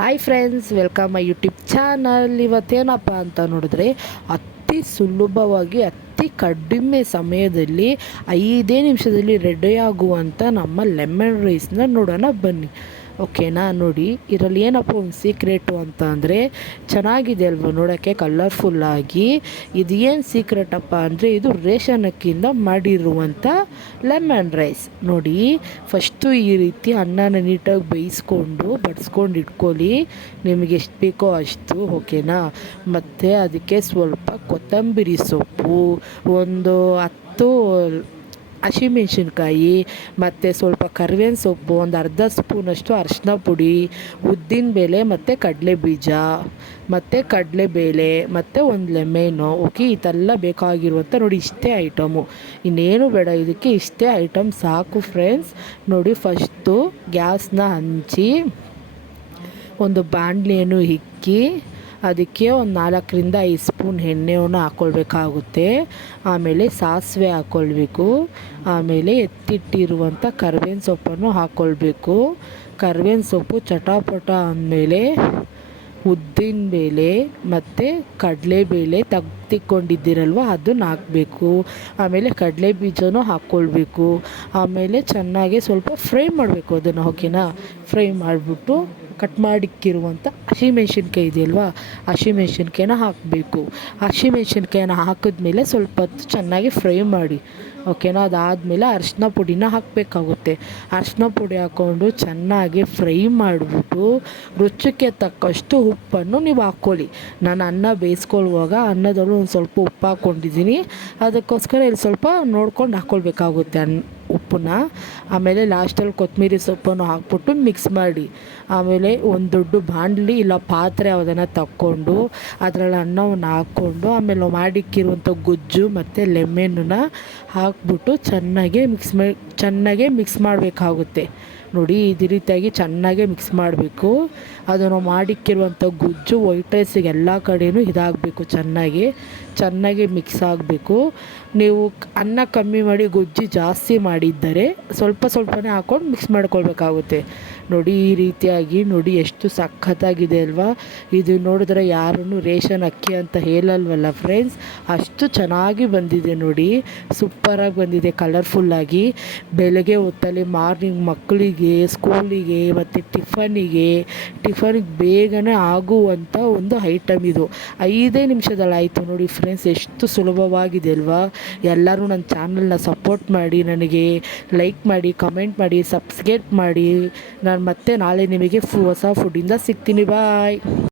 Hi friends, welcome my YouTube channel. ಇವತ್ತೇನಪ್ಪ ಅಂತ ನೋಡಿದ್ರೆ, ಅತಿ ಸುಲಭವಾಗಿ ಅತಿ ಕಡಿಮೆ ಸಮಯದಲ್ಲಿ 5 ನಿಮಿಷದಲ್ಲಿ ರೆಡಿ ಆಗುವಂಥ ನಮ್ಮ ಲೆಮನ್ ರೈಸ್ನ ನೋಡೋಣ ಬನ್ನಿ. ಓಕೆನಾ? ನೋಡಿ, ಇದರಲ್ಲಿ ಏನಪ್ಪ ಒಂದು ಸೀಕ್ರೆಟು ಅಂತ ಅಂದರೆ, ಚೆನ್ನಾಗಿದೆ ಅಲ್ವ ನೋಡೋಕ್ಕೆ ಕಲರ್ಫುಲ್ಲಾಗಿ. ಇದು ಏನು ಸೀಕ್ರೆಟಪ್ಪ ಅಂದರೆ, ಇದು ರೇಷನ್ ಅಕ್ಕಿಯಿಂದ ಮಾಡಿರುವಂಥ ಲೆಮನ್ ರೈಸ್. ನೋಡಿ, ಫಸ್ಟು ಈ ರೀತಿ ಅನ್ನನ ನೀಟಾಗಿ ಬೇಯಿಸ್ಕೊಂಡು ಬಡಿಸ್ಕೊಂಡು ಇಟ್ಕೊಳ್ಳಿ, ನಿಮಗೆ ಎಷ್ಟು ಬೇಕೋ ಅಷ್ಟು. ಓಕೆನಾ? ಮತ್ತು ಅದಕ್ಕೆ ಸ್ವಲ್ಪ ಕೊತ್ತಂಬರಿ ಸೊಪ್ಪು, ಒಂದು 10 ಹಸಿಮೆಣ್ಸಿನ್ಕಾಯಿ, ಮತ್ತು ಸ್ವಲ್ಪ ಕರಿಬೇವಿನ ಸೊಪ್ಪು, ಒಂದು ಅರ್ಧ ಸ್ಪೂನಷ್ಟು ಅರಿಶಿನ ಪುಡಿ, ಉದ್ದಿನಬೇಳೆ ಮತ್ತು ಕಡಲೆಬೀಜ ಮತ್ತು ಕಡಲೆಬೇಳೆ ಮತ್ತು ಒಂದು ಲೆಮೆನು. ಓಕೆ, ಇದೆಲ್ಲ ಬೇಕಾಗಿರುವಂಥ ನೋಡಿ ಇಷ್ಟೇ ಐಟಮು, ಇನ್ನೇನು ಬೇಡ, ಇದಕ್ಕೆ ಇಷ್ಟೇ ಐಟಮ್ ಸಾಕು ಫ್ರೆಂಡ್ಸ್. ನೋಡಿ, ಫಸ್ಟು ಗ್ಯಾಸ್ನ ಹಂಚಿ ಒಂದು ಬಾಣಲೆಯನ್ನು ಇಕ್ಕಿ ಅದಕ್ಕೆ ಒಂದು 4 ರಿಂದ 5 ಸ್ಪೂನ್ ಎಣ್ಣೆಯನ್ನು ಹಾಕ್ಕೊಳ್ಬೇಕಾಗುತ್ತೆ. ಆಮೇಲೆ ಸಾಸಿವೆ ಹಾಕ್ಕೊಳ್ಬೇಕು. ಆಮೇಲೆ ಎತ್ತಿಟ್ಟಿರುವಂಥ ಕರಿಬೇವಿನ ಸೊಪ್ಪನ್ನು ಹಾಕ್ಕೊಳ್ಬೇಕು. ಕರಿಬೇವಿನ ಸೊಪ್ಪು ಚಟಾಪಟ ಅಂದಮೇಲೆ ಉದ್ದಿನಬೇಳೆ ಮತ್ತು ಕಡಲೆಬೇಳೆ ತೆಗ್ದಿಕೊಂಡಿದ್ದೀರಲ್ವ ಅದನ್ನು ಹಾಕಬೇಕು. ಆಮೇಲೆ ಕಡಲೆ ಬೀಜನೂ ಹಾಕ್ಕೊಳ್ಬೇಕು. ಆಮೇಲೆ ಚೆನ್ನಾಗಿ ಸ್ವಲ್ಪ ಫ್ರೈ ಮಾಡಬೇಕು ಅದನ್ನು. ಓಕೆನಾ? ಫ್ರೈ ಮಾಡಿಬಿಟ್ಟು ಕಟ್ ಮಾಡಿಕ್ಕಿರುವಂಥ ಹಸಿಮೆಣ್ಸಿನ್ಕಾಯಿ ಇದೆಯಲ್ವ, ಹಸಿಮೆಣ್ಸಿನ್ಕಾಯಿನ ಹಾಕಬೇಕು. ಹಸಿಮೆಣ್ಸಿನ್ಕಾಯಿನ ಹಾಕಿದ್ಮೇಲೆ ಸ್ವಲ್ಪ ಹೊತ್ತು ಚೆನ್ನಾಗಿ ಫ್ರೈ ಮಾಡಿ. ಓಕೆನಾ? ಅದಾದಮೇಲೆ ಅರಿಶಿನ ಪುಡಿನ ಹಾಕಬೇಕಾಗುತ್ತೆ. ಅರಿಶಿನ ಪುಡಿ ಹಾಕ್ಕೊಂಡು ಚೆನ್ನಾಗಿ ಫ್ರೈ ಮಾಡಿಬಿಟ್ಟು ರುಚಿಗೆ ತಕ್ಕಷ್ಟು ಉಪ್ಪನ್ನು ನೀವು ಹಾಕ್ಕೊಳ್ಳಿ. ನಾನು ಅನ್ನ ಬೇಯಿಸ್ಕೊಳ್ಳುವಾಗ ಅನ್ನದಲ್ಲೂ ಒಂದು ಸ್ವಲ್ಪ ಉಪ್ಪು ಹಾಕ್ಕೊಂಡಿದ್ದೀನಿ, ಅದಕ್ಕೋಸ್ಕರ ಇಲ್ಲಿ ಸ್ವಲ್ಪ ನೋಡ್ಕೊಂಡು ಹಾಕ್ಕೊಳ್ಬೇಕಾಗುತ್ತೆ ಉಪ್ಪನ್ನ. ಆಮೇಲೆ ಲಾಸ್ಟಲ್ಲಿ ಕೊತ್ತಂಬರಿ ಸೊಪ್ಪನ್ನು ಹಾಕ್ಬಿಟ್ಟು ಮಿಕ್ಸ್ ಮಾಡಿ. ಆಮೇಲೆ ಒಂದು ದೊಡ್ಡ ಬಾಣಲಿ ಇಲ್ಲ ಪಾತ್ರೆ ಯಾವುದನ್ನು ತಕ್ಕೊಂಡು ಅದರಲ್ಲಿ ಅನ್ನವನ್ನು ಹಾಕ್ಕೊಂಡು ಆಮೇಲೆ ಮಾಡಿಕ್ಕಿರುವಂಥ ಗೊಜ್ಜು ಮತ್ತು ಲೆಮೆನನ್ನ ಹಾಕ್ಬಿಟ್ಟು ಚೆನ್ನಾಗೆ ಮಿಕ್ಸ್ ಮಾಡಬೇಕಾಗುತ್ತೆ. ನೋಡಿ, ಇದೇ ರೀತಿಯಾಗಿ ಚೆನ್ನಾಗೇ ಮಿಕ್ಸ್ ಮಾಡಬೇಕು. ಅದನ್ನು ಮಾಡಿಕ್ಕಿರುವಂಥ ಗುಜ್ಜು ವೈಟ್ ರೈಸಿಗೆ ಎಲ್ಲ ಕಡೆಯೂ ಇದಾಗಬೇಕು, ಚೆನ್ನಾಗಿ ಮಿಕ್ಸ್ ಆಗಬೇಕು. ನೀವು ಅನ್ನ ಕಮ್ಮಿ ಮಾಡಿ ಗೊಜ್ಜು ಜಾಸ್ತಿ ಮಾಡಿದ್ದರೆ ಸ್ವಲ್ಪನೇ ಹಾಕ್ಕೊಂಡು ಮಿಕ್ಸ್ ಮಾಡ್ಕೊಳ್ಬೇಕಾಗುತ್ತೆ. ನೋಡಿ, ಈ ರೀತಿಯಾಗಿ ನೋಡಿ ಎಷ್ಟು ಸಖತ್ತಾಗಿದೆ ಅಲ್ವಾ. ಇದು ನೋಡಿದ್ರೆ ಯಾರೂ ರೇಷನ್ ಅಕ್ಕಿ ಅಂತ ಹೇಳಲ್ವಲ್ಲ ಫ್ರೆಂಡ್ಸ್, ಅಷ್ಟು ಚೆನ್ನಾಗಿ ಬಂದಿದೆ. ನೋಡಿ, ಸೂಪರಾಗಿ ಬಂದಿದೆ, ಕಲರ್ಫುಲ್ಲಾಗಿ. ಬೆಳಗ್ಗೆ ಹೊತ್ತಲ್ಲಿ ಮಾರ್ನಿಂಗ್ ಮಕ್ಕಳಿಗೆ ಸ್ಕೂಲಿಗೆ ಮತ್ತು ಟಿಫನಿಗೆ ಬೇಗನೆ ಆಗುವಂಥ ಒಂದು ಐಟಮ್ ಇದು. 5 ನಿಮಿಷದಲ್ಲಿ ಆಯಿತು ನೋಡಿ ಫ್ರೆಂಡ್ಸ್, ಎಷ್ಟು ಸುಲಭವಾಗಿದೆ ಅಲ್ವಾ. ಎಲ್ಲರೂ ನನ್ನ ಚಾನಲ್ನ ಸಪೋರ್ಟ್ ಮಾಡಿ, ನನಗೆ ಲೈಕ್ ಮಾಡಿ, ಕಮೆಂಟ್ ಮಾಡಿ, ಸಬ್ಸ್ಕ್ರೈಬ್ ಮಾಡಿ. ನಾನು ಮತ್ತೆ ನಾಳೆ ನಿಮಗೆ ಹೊಸ ಫುಡ್ಡಿಂದ ಸಿಗ್ತೀನಿ. ಬಾಯ್.